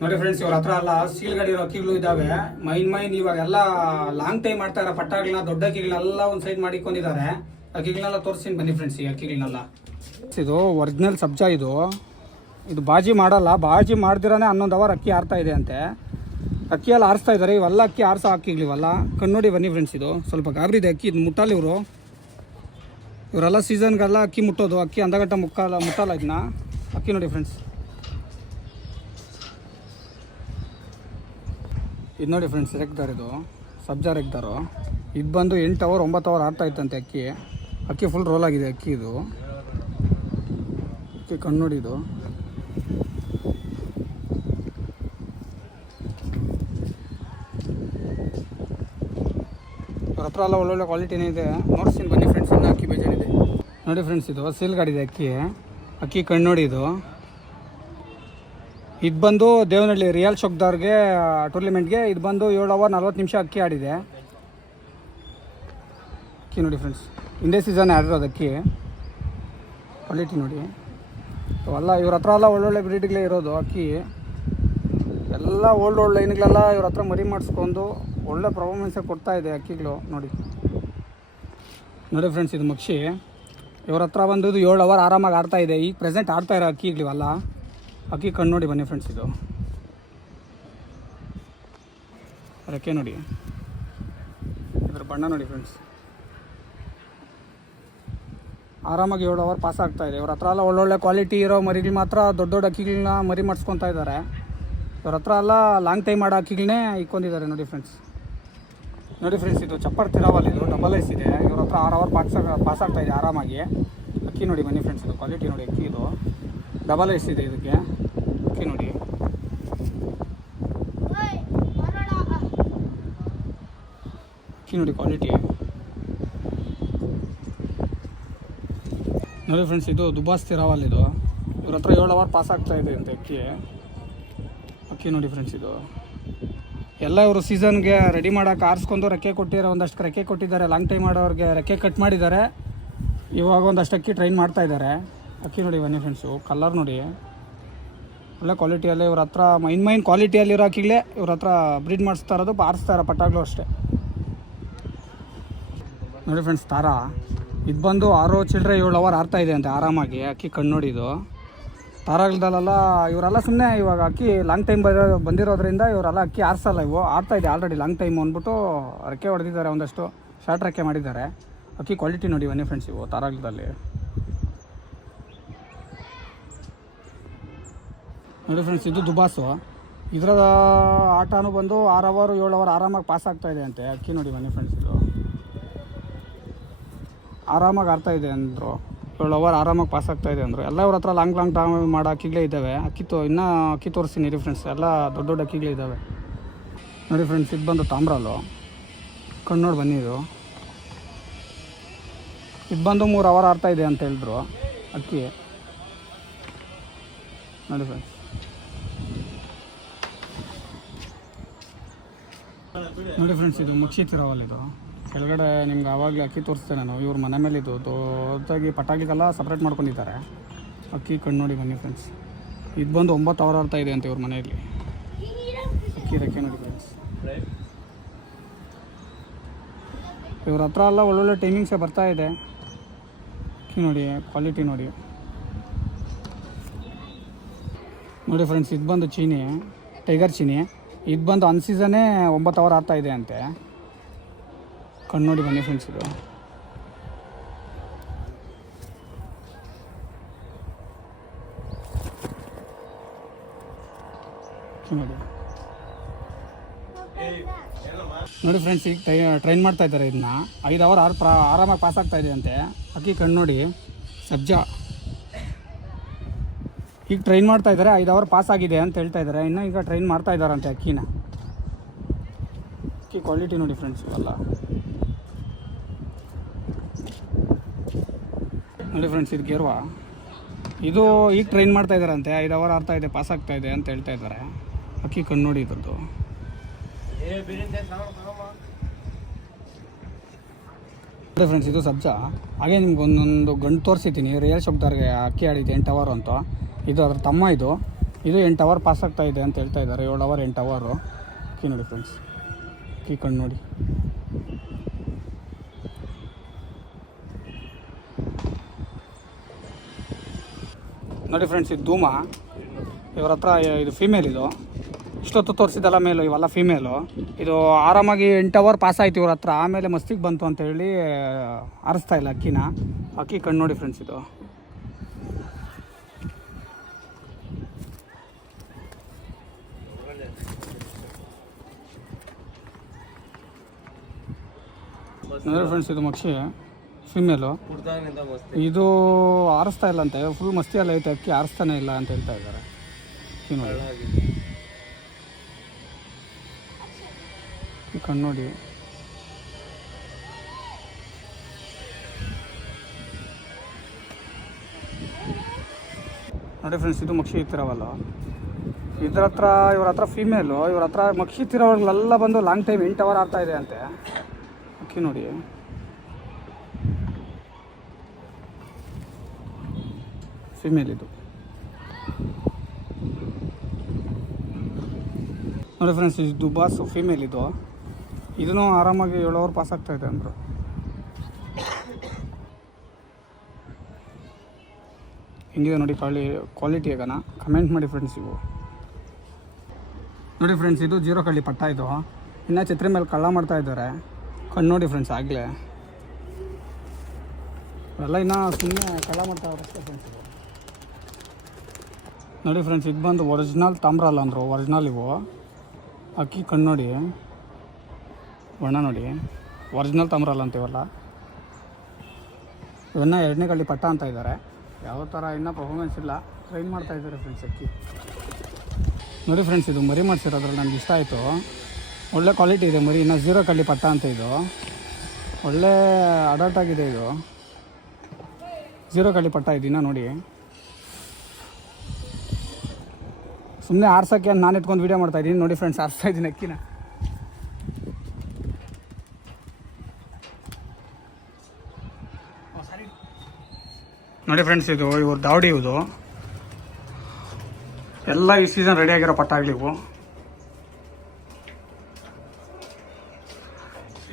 ನೋಡಿ ಫ್ರೆಂಡ್ಸ್, ಇವ್ರ ಹತ್ರ ಎಲ್ಲ ಸೀಲ್ಗಡಿರೋ ಅಕ್ಕಿಗಳು ಇದಾವೆ. ಮೈನ್ ಇವಾಗೆಲ್ಲ ಲಾಂಗ್ ಟೈಮ್ ಮಾಡ್ತಾ ಇರೋ ಪಟ್ಟಾಗಳನ್ನ, ದೊಡ್ಡ ಅಕ್ಕಿಗಳನ್ನೆಲ್ಲ ಒಂದು ಸೈಡ್ ಮಾಡಿಕೊಂಡಿದ್ದಾರೆ. ಅಕ್ಕಿಗಳನ್ನೆಲ್ಲ ತೋರಿಸ್ತೀನಿ ಬನ್ನಿ ಫ್ರೆಂಡ್ಸ್. ಈ ಅಕ್ಕಿಗಳನ್ನೆಲ್ಲ ಇದು ಒರಿಜಿನಲ್ ಸಬ್ಜಾ. ಇದು ಬಾಜಿ ಮಾಡಲ್ಲ. ಬಾಜಿ ಮಾಡ್ದಿರಾನೆ 11 ಅವರ್ ಅಕ್ಕಿ ಆರ್ತಾ ಇದೆ ಅಂತೆ. ಅಕ್ಕಿಯೆಲ್ಲ ಆರಿಸ್ತಾ ಇದ್ದಾರೆ. ಇವೆಲ್ಲ ಅಕ್ಕಿ ಆರಿಸೋ ಅಕ್ಕಿಗಳಿವಲ್ಲ. ಕಣ್ಣೋಡಿ ಬನ್ನಿ ಫ್ರೆಂಡ್ಸ್. ಇದು ಸ್ವಲ್ಪ ಗಾಬರಿ ಇದೆ ಅಕ್ಕಿ. ಇದು ಮುಟ್ಟಲ್ಲ ಇವರೆಲ್ಲ ಸೀಸನ್ಗೆಲ್ಲ ಅಕ್ಕಿ ಮುಟ್ಟೋದು. ಅಕ್ಕಿ ಅಂದಗಂಟ ಮುಟ್ಟಲ್ಲ ಇದನ್ನ. ಅಕ್ಕಿ ನೋಡಿ ಫ್ರೆಂಡ್ಸ್, ಇದು ನೋಡಿ ಫ್ರೆಂಡ್ಸ್, ರೆಕ್ದಾರ್. ಇದು ಸಬ್ಜಾ ರೆಕ್ದಾರು. ಇದು ಬಂದು 8 ಅವರ್ 9 ಅವರ್ ಆಡ್ತಾ ಇತ್ತಂತೆ ಅಕ್ಕಿ ಫುಲ್ ರೋಲ್ ಆಗಿದೆ ಅಕ್ಕಿ. ಇದು ಅಕ್ಕಿ ಕಣ್ಣು ನೋಡಿ. ಇದು ಅವ್ರ ಹತ್ರ ಎಲ್ಲ ಒಳ್ಳೊಳ್ಳೆ ಕ್ವಾಲಿಟಿನೇ ಇದೆ. ನೋಡ್ತೀನಿ ಬನ್ನಿ ಫ್ರೆಂಡ್ಸ್. ಇನ್ನೂ ಅಕ್ಕಿ ಬೇಜಾರಿದೆ ನೋಡಿ ಫ್ರೆಂಡ್ಸ್. ಇದು ಸೀಲ್ಗಾಡಿದೆ ಅಕ್ಕಿ ಕಣ್ಣು ನೋಡಿ. ಇದು ಬಂದು ದೇವನಹಳ್ಳಿ ರಿಯಲ್ ಚೌಕ್ದಾರ್ಗೆ ಟೂರ್ನಿಮೆಂಟ್ಗೆ ಇದು ಬಂದು 7 ಅವರ್ 40 ನಿಮಿಷ ಅಕ್ಕಿ ಆಡಿದೆ. ಅಕ್ಕಿ ನೋಡಿ ಫ್ರೆಂಡ್ಸ್, ಹಿಂದೆ ಸೀಸನ್ ಆಡಿರೋದು ಅಕ್ಕಿ. ಕ್ವಾಲಿಟಿ ನೋಡಿ. ಅವೆಲ್ಲ ಇವ್ರ ಹತ್ರ ಎಲ್ಲ ಒಳ್ಳೊಳ್ಳೆ ಬ್ರೀಡ್ಗಳೇ ಇರೋದು ಅಕ್ಕಿ. ಎಲ್ಲ ಓಲ್ಡ್ ಲೈನ್ಗಳೆಲ್ಲ ಇವ್ರ ಹತ್ರ ಮರಿ ಮಾಡಿಸ್ಕೊಂಡು ಒಳ್ಳೆ ಪರ್ಫಾರ್ಮೆನ್ಸೇ ಕೊಡ್ತಾ ಇದೆ ಅಕ್ಕಿಗಳು ನೋಡಿ ಫ್ರೆಂಡ್ಸ್. ಇದು ಮಕ್ಷಿ. ಇವ್ರ ಹತ್ರ ಬಂದು 7 ಅವರ್ ಆರಾಮಾಗಿ ಆಡ್ತಾ ಇದೆ. ಈಗ ಪ್ರೆಸೆಂಟ್ ಆಡ್ತಾ ಇರೋ ಅಕ್ಕಿಗಳಿವಲ್ಲ. ಅಕ್ಕಿ ಕಣ್ಣು ನೋಡಿ ಬನ್ನಿ ಫ್ರೆಂಡ್ಸ್. ಇದು ರೆಕ್ಕೆ ನೋಡಿ, ಇದ್ರ ಬಣ್ಣ ನೋಡಿ ಫ್ರೆಂಡ್ಸ್. ಆರಾಮಾಗಿ 7 ಅವರ್ ಪಾಸ್ ಆಗ್ತಾ ಇದೆ. ಇವ್ರ ಹತ್ರ ಎಲ್ಲ ಒಳ್ಳೊಳ್ಳೆ ಕ್ವಾಲಿಟಿ ಇರೋ ಮರಿಗಳು ಮಾತ್ರ ದೊಡ್ಡ ಅಕ್ಕಿಗಳನ್ನ ಮರಿ ಮಾಡಿಸ್ಕೊತಾ ಇದ್ದಾರೆ. ಇವ್ರ ಹತ್ರ ಎಲ್ಲ ಲಾಂಗ್ ಟೈಮ್ ಮಾಡೋ ಅಕ್ಕಿಗಳನ್ನೇ ಇಕ್ಕೊಂಡಿದ್ದಾರೆ ನೋಡಿ ಫ್ರೆಂಡ್ಸ್. ಇದು ಚಪ್ಪರ್ ತಿರಾವಲ್. ಇದು ಡಬಲ್ ಐಸ್ ಇದೆ. ಇವ್ರ ಹತ್ರ 6 ಅವರ್ ಪಾಸ್ ಆಗ್ತಾ ಇದೆ ಆರಾಮಾಗಿ. ಅಕ್ಕಿ ನೋಡಿ ಬನ್ನಿ ಫ್ರೆಂಡ್ಸ್. ಇದು ಕ್ವಾಲಿಟಿ ನೋಡಿ ಅಕ್ಕಿ. ಇದು ಡಬಲ್ ಐಸ್ ಇದೆ ಇದಕ್ಕೆ. ಅಕ್ಕಿ ನೋಡಿ. ಅಕ್ಕಿ ನೋಡಿ ಕ್ವಾಲಿಟಿ ನೋಡಿ ಫ್ರೆಂಡ್ಸ್. ಇದು ದುಬಾಸ್ ತಿರಾವಲ್. ಇದು ಇವ್ರ ಹತ್ರ 7 ಅವರ್ ಪಾಸ್ ಆಗ್ತಾ ಇದೆ ಅಂತ ಅಕ್ಕಿ ನೋಡಿ ಫ್ರೆಂಡ್ಸ್. ಇದು ಎಲ್ಲ ಇವರು ಸೀಸನ್ಗೆ ರೆಡಿ ಮಾಡೋಕೆ ಆರಿಸ್ಕೊಂಡು ರೆಕ್ಕೆ ಕೊಟ್ಟಿದ್ದಾರೆ. ಒಂದಷ್ಟು ರೆಕ್ಕೆ ಕೊಟ್ಟಿದ್ದಾರೆ. ಲಾಂಗ್ ಟೈಮ್ ಮಾಡೋರಿಗೆ ರೆಕ್ಕೆ ಕಟ್ ಮಾಡಿದ್ದಾರೆ. ಇವಾಗ ಒಂದಷ್ಟು ಅಕ್ಕಿ ಟ್ರೈನ್ ಮಾಡ್ತಾ ಇದ್ದಾರೆ. ಅಕ್ಕಿ ನೋಡಿ ಬನ್ನಿ ಫ್ರೆಂಡ್ಸು. ಕಲರ್ ನೋಡಿ, ಒಳ್ಳೆ ಕ್ವಾಲಿಟಿಯಲ್ಲೇ ಇವ್ರ ಹತ್ರ ಮೈನ್ ಕ್ವಾಲಿಟಿಯಲ್ಲಿರೋ ಅಕ್ಕಿಗಳೇ ಇವ್ರ ಹತ್ರ ಬ್ರೀಡ್ ಮಾಡಿಸ್ತಾ ಇರೋದು. ಆರಿಸ್ತಾ ಇರೋ ಪಟ್ಟಾಗ್ಲೂ ಅಷ್ಟೇ ನೋಡಿ ಫ್ರೆಂಡ್ಸ್. ತಾರಾ ಇದು ಬಂದು 6 ಚಿಲ್ಲರೆ 7 ಅವರ್ ಆಡ್ತಾ ಇದೆ ಅಂತೆ ಆರಾಮಾಗಿ. ಅಕ್ಕಿ ಕಣ್ಣು ನೋಡಿ. ಇದು ತಾರಾಗಳದಲ್ಲೆಲ್ಲ ಇವರೆಲ್ಲ ಸುಮ್ಮನೆ ಇವಾಗ ಅಕ್ಕಿ ಲಾಂಗ್ ಟೈಮ್ ಬಂದಿರೋದ್ರಿಂದ ಇವರೆಲ್ಲ ಅಕ್ಕಿ ಆರಿಸಲ್ಲ. ಇವು ಆಡ್ತಾ ಇದೆ ಆಲ್ರೆಡಿ ಲಾಂಗ್ ಟೈಮ್ ಅಂದ್ಬಿಟ್ಟು ರೆಕ್ಕೆ ಹೊಡೆದಿದ್ದಾರೆ. ಒಂದಷ್ಟು ಶಾರ್ಟ್ ರೆಕ್ಕೆ ಮಾಡಿದ್ದಾರೆ. ಅಕ್ಕಿ ಕ್ವಾಲಿಟಿ ನೋಡಿ ಬನ್ನಿ ಫ್ರೆಂಡ್ಸ್. ಇವು ತಾರಾಗಳದಲ್ಲಿ ನೋಡಿ ಫ್ರೆಂಡ್ಸ್. ಇದು ದುಬಾಸು. ಇದರ ಆಟನೂ ಬಂದು 6 ಅವರ್ 7 ಅವರ್ ಆರಾಮಾಗಿ ಪಾಸ್ ಆಗ್ತಾ ಇದೆ ಅಂತೆ. ಅಕ್ಕಿ ನೋಡಿ ಬನ್ನಿ ಫ್ರೆಂಡ್ಸ್. ಇದು ಆರಾಮಾಗಿ ಆಡ್ತಾ ಇದೆ ಅಂದರು. 7 ಅವರ್ ಆರಾಮಾಗಿ ಪಾಸ್ ಆಗ್ತಾ ಇದೆ ಅಂದರು. ಎಲ್ಲ ಇವ್ರ ಹತ್ರ ಲಾಂಗ್ ಟೈಮ್ ಮಾಡೋ ಅಕ್ಕಿಗಳೇ ಇದ್ದಾವೆ. ಇನ್ನೂ ಅಕ್ಕಿ ತೋರಿಸ್ತೀನಿ ರೀ ಫ್ರೆಂಡ್ಸ್. ಎಲ್ಲ ದೊಡ್ಡ ಅಕ್ಕಿಗಳೇ ಇದ್ದಾವೆ ನೋಡಿ ಫ್ರೆಂಡ್ಸ್. ಇದು ಬಂದು ತಾಮ್ರಾಲು. ಕಣ್ಣು ನೋಡಿ ಬನ್ನಿ. ಇದು ಬಂದು 3 ಅವರ್ ಆಡ್ತಾ ಇದೆ ಅಂತ ಹೇಳಿದ್ರು ಅಕ್ಕಿ ನೋಡಿ ಫ್ರೆಂಡ್ಸ್. ಇದು ಮಕ್ಷಿ ತಿರಾವಲ್. ಇದು ಕೆಳಗಡೆ ನಿಮ್ಗೆ ಆವಾಗಲೇ ಅಕ್ಕಿ ತೋರಿಸ್ತೇನೆ ನಾನು. ಇವ್ರ ಮನೆ ಮೇಲೆ ಇದು ದೊಡ್ಡದಾಗಿ ಪಟಾಕಿಗೆಲ್ಲ ಸಪ್ರೇಟ್ ಮಾಡ್ಕೊಂಡಿದ್ದಾರೆ. ಅಕ್ಕಿ ಕಣ್ಣು ನೋಡಿ ಬನ್ನಿ ಫ್ರೆಂಡ್ಸ್. ಇದು ಬಂದು 9 ಅವರ್ ಆಡ್ತಾ ಇದೆ ಅಂತ ಇವ್ರ ಮನೆಯಲ್ಲಿ. ಅಕ್ಕಿ ರೆಕ್ಕೆ ನೋಡಿ ಫ್ರೆಂಡ್ಸ್. ಇವ್ರ ಹತ್ರ ಎಲ್ಲ ಒಳ್ಳೊಳ್ಳೆ ಟೈಮಿಂಗ್ಸೇ ಬರ್ತಾ ಇದೆ. ಅಕ್ಕಿ ನೋಡಿ ಕ್ವಾಲಿಟಿ ನೋಡಿ ಫ್ರೆಂಡ್ಸ್. ಇದು ಬಂದು ಚೀನಿ, ಟೈಗರ್ ಚೀನಿ. ಇದು ಬಂದು ಅನ್ಸೀಸನ್ನೇ 9 ಅವರ್ ಆಡ್ತಾ ಇದೆ ಅಂತೆ. ಕಣ್ಣು ನೋಡಿ ಬನ್ನಿ ಫ್ರೆಂಡ್ಸ್. ಇದು ನೋಡಿ ಫ್ರೆಂಡ್ಸ್. ಈಗ ಟ್ರೈನ್ ಮಾಡ್ತಾ ಇದ್ದಾರೆ. ಇದನ್ನ 5 ಅವರ್ ಆರಾಮಾಗಿ ಪಾಸ್ ಆಗ್ತಾ ಇದೆ ಅಂತೆ. ಅಕ್ಕಿ ಕಣ್ಣು ನೋಡಿ ಸಬ್ಜಾ. ಈಗ ಟ್ರೈನ್ ಮಾಡ್ತಾ ಇದ್ದಾರೆ. 5 ಅವರ್ ಪಾಸ್ ಆಗಿದೆ ಅಂತ ಹೇಳ್ತಾ ಇದ್ದಾರೆ. ಇನ್ನು ಈಗ ಟ್ರೈನ್ ಮಾಡ್ತಾ ಇದ್ದಾರಂತೆ ಅಕ್ಕಿನ. ಅಕ್ಕಿ ಕ್ವಾಲಿಟಿ ನೋಡಿ ಫ್ರೆಂಡ್ಸ್. ಇವೆಲ್ಲ ನೋಡಿ ಫ್ರೆಂಡ್ಸ್. ಇದು ಗೇರ್ವಾ. ಇದು ಈಗ ಟ್ರೈನ್ ಮಾಡ್ತಾ ಇದ್ದಾರಂತೆ. 5 ಅವರ್ ಆಡ್ತಾ ಇದೆ, ಪಾಸ್ ಆಗ್ತಾ ಇದೆ ಅಂತ ಹೇಳ್ತಾ ಇದ್ದಾರೆ. ಅಕ್ಕಿ ಕಣ್ಣು ನೋಡಿ ಇದ್ರದ್ದು. ಫ್ರೆಂಡ್ಸ್. ಇದು ಸಬ್ಜಾ. ಹಾಗೆ ನಿಮ್ಗೆ ಒಂದೊಂದು ಗಂಟು ತೋರಿಸಿದ್ದೀನಿ. ರಿಯಲ್ ಶಬ್ದಾರ್ಗೆ ಅಕ್ಕಿ ಆಡಿದೆ 8 ಅವರ್ ಅಂತ. ಇದು ಅದ್ರ ತಮ್ಮ. ಇದು 8 ಅವರ್ ಪಾಸ್ ಆಗ್ತಾ ಇದೆ ಅಂತ ಹೇಳ್ತಾ ಇದ್ದಾರೆ. 7 ಅವರ್ 8 ಅವರು. ಅಕ್ಕಿ ನೋಡಿ ಫ್ರೆಂಡ್ಸ್, ಅಕ್ಕಿ ಕಣ್ಣು ನೋಡಿ. ನೋಡಿ ಫ್ರೆಂಡ್ಸ್, ಇದು ಧೂಮ. ಇವ್ರ ಹತ್ರ ಇದು ಫೀಮೇಲ್. ಇದು ಇಷ್ಟೊತ್ತು ತೋರಿಸಿದಲ್ಲ ಮೇಲು, ಇವೆಲ್ಲ ಫೀಮೇಲು. ಇದು ಆರಾಮಾಗಿ 8 ಅವರ್ ಪಾಸ್ ಆಯ್ತು ಇವ್ರ ಹತ್ರ. ಆಮೇಲೆ ಮಸ್ತಿಗೆ ಬಂತು ಅಂತೇಳಿ ಆರಿಸ್ತಾ ಇಲ್ಲ ಅಕ್ಕಿನ. ಅಕ್ಕಿ ಕಣ್ಣು ನೋಡಿ ಫ್ರೆಂಡ್ಸ್. ಇದು ನೋಡಿ ಫ್ರೆಂಡ್ಸ್, ಇದು ಮಕ್ಷಿ ಫಿಮೇಲು. ಇದು ಆರಿಸ್ತಾ ಇಲ್ಲ ಅಂತೆ, ಫುಲ್ ಮಸ್ತಿ ಎಲ್ಲ ಐತೆ. ಅಕ್ಕಿ ಆರಿಸ್ತಾನೆ ಇಲ್ಲ ಅಂತ ಹೇಳ್ತಾ ಇದ್ದಾರೆ. ಕಣ್ಣು ನೋಡಿ. ನೋಡಿ ಫ್ರೆಂಡ್ಸ್, ಇದು ಮಕ್ಷಿ ಇತ್ತಿರವಲ್ಲ. ಇವ್ರ ಹತ್ರ ಫೀಮೇಲು. ಇವ್ರ ಹತ್ರ ಮಕ್ಷಿ ತಿರೋವಾಗಲೆಲ್ಲ ಬಂದು ಲಾಂಗ್ ಟೈಮ್ 8 ಅವರ್ ಆಗ್ತಾ ಇದೆ ಅಂತೆ. ಅಕ್ಕಿ ನೋಡಿ. ಫಿಮೇಲ್ ಇದು. ನೋಡಿ ಫ್ರೆಂಡ್ಸ್, ಇದು ದುಬಾಸ್ ಫಿಮೇಲ್. ಇದು ಇದನ್ನು ಆರಾಮಾಗಿ 7 ಅವರ್ ಪಾಸ್ ಆಗ್ತಾ ಇದೆ ಅಂದರು. ಹೆಂಗಿದೆ ನೋಡಿ ಕ್ವಾಲಿಟಿ ಆಗನ ಕಮೆಂಟ್ ಮಾಡಿ ಫ್ರೆಂಡ್ಸ್. ಇವು ನೋಡಿ ಫ್ರೆಂಡ್ಸ್, ಇದು 0 ಕಳ್ಳಿ ಪಟ್ಟ. ಇದು ಇನ್ನೂ ಛತ್ರಿ ಮೇಲೆ ಕಳ್ಳ ಮಾಡ್ತಾ ಇದ್ದಾರೆ. ಕಣ್ಣು ನೋಡಿ ಫ್ರೆಂಡ್ಸ್, ಆಗಲೇ ಎಲ್ಲ ಇನ್ನೂ ಸುಮ್ಮನೆ ಕಳ್ಳ ಮಾಡ್ತಾ ಇದ್ದಾರೆ ಫ್ರೆಂಡ್ಸ್. ಇದು ನೋಡಿ ಫ್ರೆಂಡ್ಸ್, ಇದು ಬಂದು ಒರಿಜಿನಲ್ ತಾಮ್ರ ಅಲ್ಲ ಅಂದರು. ಒರಿಜಿನಲ್ ಇವು. ಅಕ್ಕಿ ಕಣ್ಣು ನೋಡಿ, ಬಣ್ಣ ನೋಡಿ. ಒರಿಜಿನಲ್ ತಾಮ್ರ ಅಲ್ಲ ಅಂತ ಇವೆಲ್ಲ. ಇವನ್ನ 2ನೇ ಕಳ್ಳಿ ಪಟ್ಟ ಅಂತ ಇದ್ದಾರೆ. ಯಾವ ಥರ ಇನ್ನೂ ಪರ್ಫಾರ್ಮೆನ್ಸ್ ಇಲ್ಲ, ಟ್ರೈನ್ ಮಾಡ್ತಾ ಇದ್ದಾರೆ ಫ್ರೆಂಡ್ಸ್ ಅಕ್ಕಿ. ನೋಡಿ ಫ್ರೆಂಡ್ಸ್, ಇದು ಮರಿ ಮಾಡಿಸಿರೋದ್ರಲ್ಲಿ ನನಗೆ ಇಷ್ಟ ಆಯಿತು. ಒಳ್ಳೆ ಕ್ವಾಲಿಟಿ ಇದೆ ಮರಿ. ಇನ್ನೂ 0 ಕಳ್ಳಿ ಪಟ್ಟ ಅಂತ. ಇದು ಒಳ್ಳೆ ಅಡಲ್ಟ್ ಆಗಿದೆ. ಇದು 0 ಕಳ್ಳಿ ಪಟ್ಟ ಇದನ್ನ ನೋಡಿ. ಸುಮ್ಮನೆ ಆರ್ಸೋಕ್ಕೆ ನಾನು ಎತ್ಕೊಂಡು ವೀಡಿಯೋ ಮಾಡ್ತಾಯಿದ್ದೀನಿ. ನೋಡಿ ಫ್ರೆಂಡ್ಸ್, ಆರಿಸ್ತಾ ಇದ್ದೀನಿ ಅಕ್ಕಿನ. ನೋಡಿ ಫ್ರೆಂಡ್ಸ್, ಇದು ಇವ್ರ ದಾವಡಿ. ಇದು ಎಲ್ಲ ಈ ಸೀಸನ್ ರೆಡಿಯಾಗಿರೋ ಪಟ್ಟಾಗ್ಲಿವು.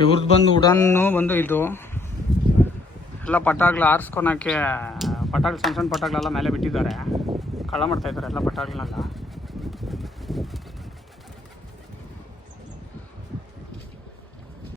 ಇವ್ರದ್ದು ಬಂದು ಉಡನ್ನು ಬಂದು ಇದು ಎಲ್ಲ ಪಟ್ಟಾಗ್ಲು ಆರಿಸ್ಕೊಳಕ್ಕೆ. ಪಟ್ಟಾಗ್ಲು ಸಣ್ಣ ಪಟ್ಟಾಗ್ಲೆಲ್ಲ ಮೇಲೆ ಬಿಟ್ಟಿದ್ದಾರೆ. ಕಳ್ಳ ಮಾಡ್ತಾಯಿದ್ದಾರೆ ಎಲ್ಲ ಪಟ್ಟಾಗ್ಲನ್ನೆಲ್ಲ.